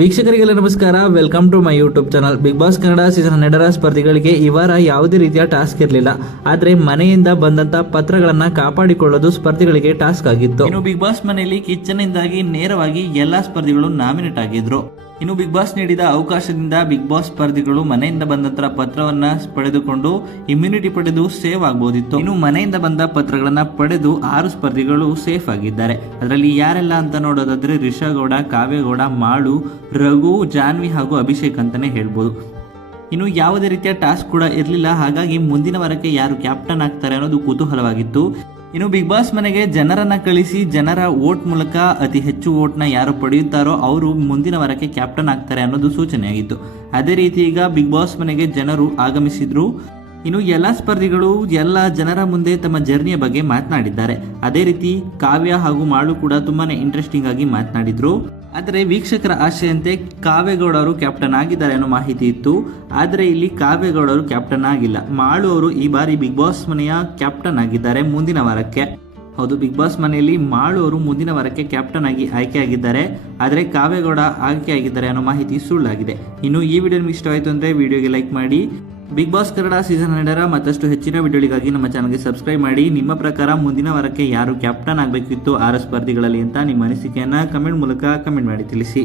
ವೀಕ್ಷಕರಿಗೆಲ್ಲ ನಮಸ್ಕಾರ. Welcome to my YouTube channel. Bigg Boss Kannada season 12 ಸ್ಪರ್ಧಿಗಳಿಗೆ ಈ ವಾರ ಯಾವುದೇ ರೀತಿಯ ಟಾಸ್ಕ್ ಇರಲಿಲ್ಲ. ಆದರೆ ಮನೆಯಿಂದ ಬಂದಂತ ಪತ್ರಗಳನ್ನ ಕಾಪಾಡಿಕೊಳ್ಳೋದು ಸ್ಪರ್ಧಿಗಳಿಗೆ ಟಾಸ್ಕ್ ಆಗಿತ್ತು. ಇನ್ನು ಬಿಗ್ ಬಾಸ್ ಮನೆಯಲ್ಲಿ ಕಿಚನ್ ಇಂದಾಗಿ ನೇರವಾಗಿ ಎಲ್ಲಾ ಸ್ಪರ್ಧಿಗಳು ನಾಮಿನೇಟ್ ಆಗಿದ್ರು. ಇನ್ನು ಬಿಗ್ ಬಾಸ್ ನೀಡಿದ ಅವಕಾಶದಿಂದ ಬಿಗ್ ಬಾಸ್ ಸ್ಪರ್ಧಿಗಳು ಮನೆಯಿಂದ ಬಂದಂತರ ಪತ್ರವನ್ನ ಪಡೆದುಕೊಂಡು ಇಮ್ಯುನಿಟಿ ಪಡೆದು ಸೇವ್ ಆಗಬಹುದಿತ್ತು. ಇನ್ನು ಮನೆಯಿಂದ ಬಂದ ಪತ್ರಗಳನ್ನ ಪಡೆದು 6 ಸ್ಪರ್ಧಿಗಳು ಸೇಫ್ ಆಗಿದ್ದಾರೆ. ಅದರಲ್ಲಿ ಯಾರೆಲ್ಲ ಅಂತ ನೋಡೋದಾದ್ರೆ ರಿಷಾಗೌಡ, ಕಾವ್ಯಗೌಡ, ಮಾಳು, ರಘು, ಜಾನ್ವಿ ಹಾಗೂ ಅಭಿಷೇಕ್ ಅಂತಾನೆ ಹೇಳ್ಬೋದು. ಇನ್ನು ಯಾವುದೇ ರೀತಿಯ ಟಾಸ್ಕ್ ಕೂಡ ಇರಲಿಲ್ಲ. ಹಾಗಾಗಿ ಮುಂದಿನ ವಾರಕ್ಕೆ ಯಾರು ಕ್ಯಾಪ್ಟನ್ ಆಗ್ತಾರೆ ಅನ್ನೋದು ಕುತೂಹಲವಾಗಿತ್ತು. ಇನ್ನು ಬಿಗ್ ಬಾಸ್ ಮನೆಗೆ ಜನರನ್ನ ಕಳಿಸಿ ಜನರ ವೋಟ್ ಮೂಲಕ ಅತಿ ಹೆಚ್ಚು ವೋಟ್ನ ಯಾರು ಪಡೆಯುತ್ತಾರೋ ಅವರು ಮುಂದಿನ ವಾರಕ್ಕೆ ಕ್ಯಾಪ್ಟನ್ ಆಗ್ತಾರೆ ಅನ್ನೋದು ಸೂಚನೆಯಾಗಿತ್ತು. ಅದೇ ರೀತಿ ಈಗ ಬಿಗ್ ಬಾಸ್ ಮನೆಗೆ ಜನರು ಆಗಮಿಸಿದ್ರು. ಇನ್ನು ಎಲ್ಲ ಸ್ಪರ್ಧಿಗಳು ಎಲ್ಲ ಜನರ ಮುಂದೆ ತಮ್ಮ ಜರ್ನಿಯ ಬಗ್ಗೆ ಮಾತನಾಡಿದ್ದಾರೆ. ಅದೇ ರೀತಿ ಕಾವ್ಯ ಹಾಗೂ ಮಾಳು ಕೂಡ ತುಂಬಾನೇ ಇಂಟ್ರೆಸ್ಟಿಂಗ್ ಆಗಿ ಮಾತನಾಡಿದ್ರು. ಆದರೆ ವೀಕ್ಷಕರ ಆಶೆಯಂತೆ ಕಾವ್ಯಗೌಡ ಅವರು ಕ್ಯಾಪ್ಟನ್ ಆಗಿದ್ದಾರೆ ಅನ್ನೋ ಮಾಹಿತಿ ಇತ್ತು. ಆದರೆ ಇಲ್ಲಿ ಕಾವ್ಯಗೌಡ ಅವರು ಕ್ಯಾಪ್ಟನ್ ಆಗಿಲ್ಲ. ಮಾಳು ಅವರು ಈ ಬಾರಿ ಬಿಗ್ ಬಾಸ್ ಮನೆಯ ಕ್ಯಾಪ್ಟನ್ ಆಗಿದ್ದಾರೆ ಮುಂದಿನ ವಾರಕ್ಕೆ. ಹೌದು, ಬಿಗ್ ಬಾಸ್ ಮನೆಯಲ್ಲಿ ಮಾಳು ಅವರು ಮುಂದಿನ ವಾರಕ್ಕೆ ಕ್ಯಾಪ್ಟನ್ ಆಗಿ ಆಯ್ಕೆಯಾಗಿದ್ದಾರೆ. ಆದರೆ ಕಾವ್ಯಗೌಡ ಆಯ್ಕೆಯಾಗಿದ್ದಾರೆ ಅನ್ನೋ ಮಾಹಿತಿ ಸುಳ್ಳಾಗಿದೆ. ಇನ್ನು ಈ ವಿಡಿಯೋ ನಿಮಗೆ ಇಷ್ಟವಾಯಿತು ಅಂದರೆ ವಿಡಿಯೋಗೆ ಲೈಕ್ ಮಾಡಿ. ಬಿಗ್ ಬಾಸ್ ಕನ್ನಡ ಸೀಸನ್ 12 ಮತ್ತಷ್ಟು ಹೆಚ್ಚಿನ ವಿಡಿಯೋಗಳಿಗಾಗಿ ನಮ್ಮ ಚಾನಲ್ಗೆ ಸಬ್ಸ್ಕ್ರೈಬ್ ಮಾಡಿ. ನಿಮ್ಮ ಪ್ರಕಾರ ಮುಂದಿನ ವಾರಕ್ಕೆ ಯಾರು ಕ್ಯಾಪ್ಟನ್ ಆಗಬೇಕಿತ್ತು 6 ಸ್ಪರ್ಧಿಗಳಲ್ಲಿ ಅಂತ ನಿಮ್ಮ ಅನಿಸಿಕೆಯನ್ನು ಕಮೆಂಟ್ ಮೂಲಕ ಕಮೆಂಟ್ ಮಾಡಿ ತಿಳಿಸಿ.